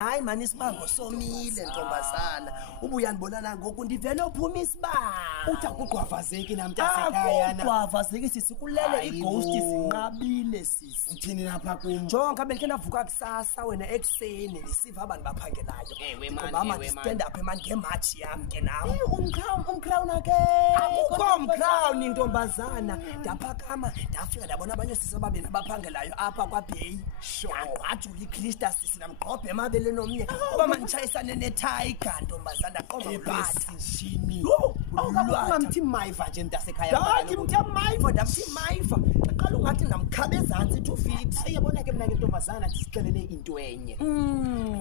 Hayi mani isibango somile ntombazana. Ubuya nibonana ngoku ndivele uphuma isibango. Uthi akuqwavazeki namntasekhaya na. Akuqwavazeki sisi kulele ighost zinqabile sisi. Uthini lapha kum? Jonga belike navuka kusasa wena ekseni nisiva abantu baphangelayo. Ewe mani, mama stand up man ngematch yam ke nawe. Umcrown ake. Akukho umcrown intombazana. Ndaphakama ndafika ndabona abanye sisi ababini abaphangelayo apha kwaBay. Yaqwajula iChrista sisi namgqobhe emabele nomnye kuba manitshayisane neTiger ntombazana ndaqomba ubhatha shini. Ulwatha Ungamthi Maiva nje mntasekhaya. Ndathi mthe Maiva ndamthi Maiva. Aqala ungathi ndamkhabe ezantsi 2 feet. Ayabona ke mina ke ntombazana ndisixelele into enye.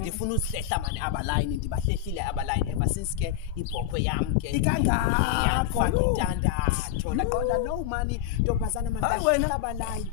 Ndifuna usihlehla mani abalayini ndibahlehlile abalayini ever since ke ibhokhwe yam ke ikangakho intandatho. Laqonda no mani ntombazana manje abalayini.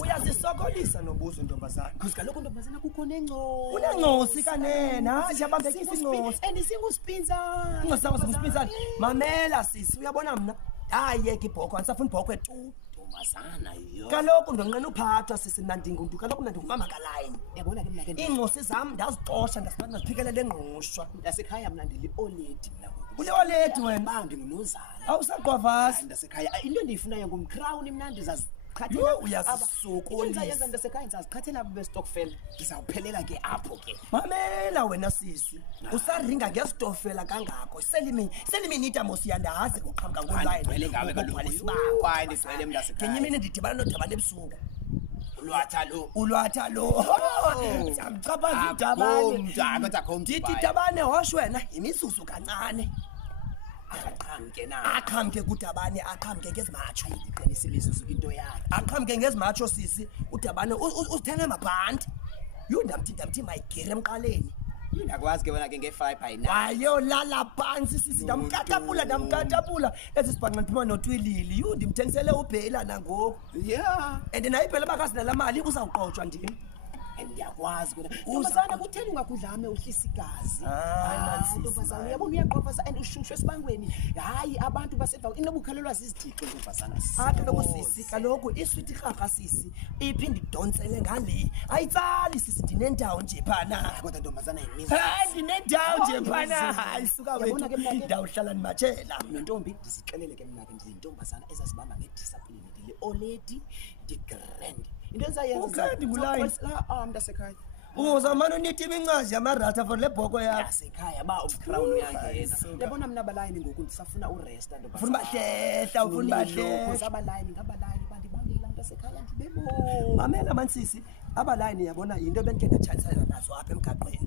Uyazisokolisa nobuzo ntombazana. Because kaloku ntombazana kukho nengcosi. Unengcosi kanene, hayi siyabambekisa ingcosi. Andisingusipinzana. Ungasawa singusipinzana. Mamela sisi, uyabona mina? Ayeke ibhokhwe, andisafuni ibhokhwe tu. Ntombazana yo. Kaloku ndonqena uphathwa sisi mna ndinguntu, kaloku mna ndingumama kalayini. Yabona ke mina ke ingcosi zam ndazixosha ndasibathi ndaziphikelela engqoshwa. Ndasekhaya mna ndili-oledi mna. Ule-oledi wena? Ba ndingunozala. Awusaqwavazi. Ndasekhaya into endiyifunayo ngumcrown mna ndizazi uyazisokolisa yenza ndasekhaya ndizaziqhathela abo bestokfela ndizawuphelela ke apho ke. Mamela wena sisi usaringa ngestofela kangako seliminita mosiyandazi kuqhamka ngolwayini ngawe kaloku isibawo ndigcwele mntasekhaya ngenye imini ndidibana nodabana ebusuku ulwatha lo samchaphaza udabane ndithi dabane hosh wena yimizuzu kancane aqhamke kudabane aqhamke ngezimatsho iqinisa imizuzu into yakhe aqhamke ngezimatsho sisi udabane uzithenge amabhanti ndamthi mayigere emqaleni ndakwazi ke wena ke nge-fibre yina wayolala phansi sisi ndamkatapula ezi sibhanqa ndiphuma notwilili ndimthengisele ubhela nangoku and naye ibhela bakasinala mali uzawuqotshwa ndim ndiyakwazi kona ntombazana kutheni ungakudlame uhlisa igazi ntombazana uyabona uyaqophasa and ushushwe esibangweni hayi abantu basemva inobukhalelwa zizithixo ntombazana kaloku sisi kaloku iswiti rharha sisi iphinde idonsele ngale ayitsali sisi ndinendawo nje phana kodwa ntombazana ndinendawo nje phana hayi suka wethu ndawuhlala ndimatshela nontombi ndizixelele ke mna ke ndiyintombazana ezazibamba ngediscipline ndili-oledi ndi-grand into enzayenza mntasekhaya uzamane unithi imincwazi yamarata for le bhoko yakho yasekhaya ba umcrown uyangena yabona mna abalayini ngoku ndisafuna uresta ufuna bahlehla abalayini bandibangela mntasekhaya ndibebo mamela mansisi abalayini yabona yinto bendike ndatshanisana nazo apha emgaqweni